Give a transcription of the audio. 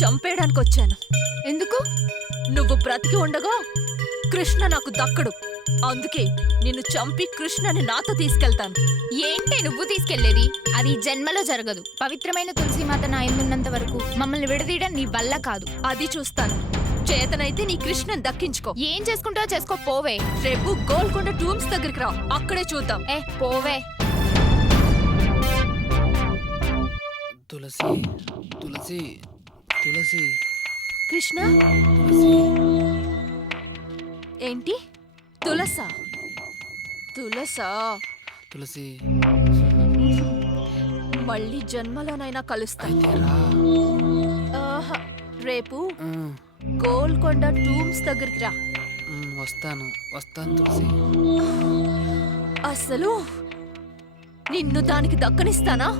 చంపేయడానికి వచ్చాను. ఎందుకు? నువ్వు బ్రతికి ఉండగా కృష్ణ నాకు దక్కడు. అందుకే నిన్ను చంపి కృష్ణని నాతో తీసుకెళ్తాను. ఏంటే నువ్వు తీసుకెళ్లేది? అది జన్మలో జరగదు. పవిత్రమైన తులసిమాత నా ఎందున్నంత వరకు మమ్మల్ని విడదీయడం నీ వల్ల కాదు. అది చూస్తాను. చేతనైతే నీ కృష్ణని దక్కించుకో. ఏం చేసుకుంటావో చేసుకో, పోవే. రేపు గోల్కొండ టూమ్స్ దగ్గరికి రా, అక్కడే చూద్దాం. పోవే. తులసి తులసి తులసి కృష్ణ తులసి. ఏంటి? తులసా? తులసా? తులసి మళ్ళీ జన్మలోనైనా కలుస్తా. అయితే రా. ఆహా, రేపు ఉమ్, గోల్కొండ టూమ్స్ దగ్గరికి రా. వస్తాను వస్తాను తులసి. అసలు నిన్ను దానికి దక్కనిస్తానా?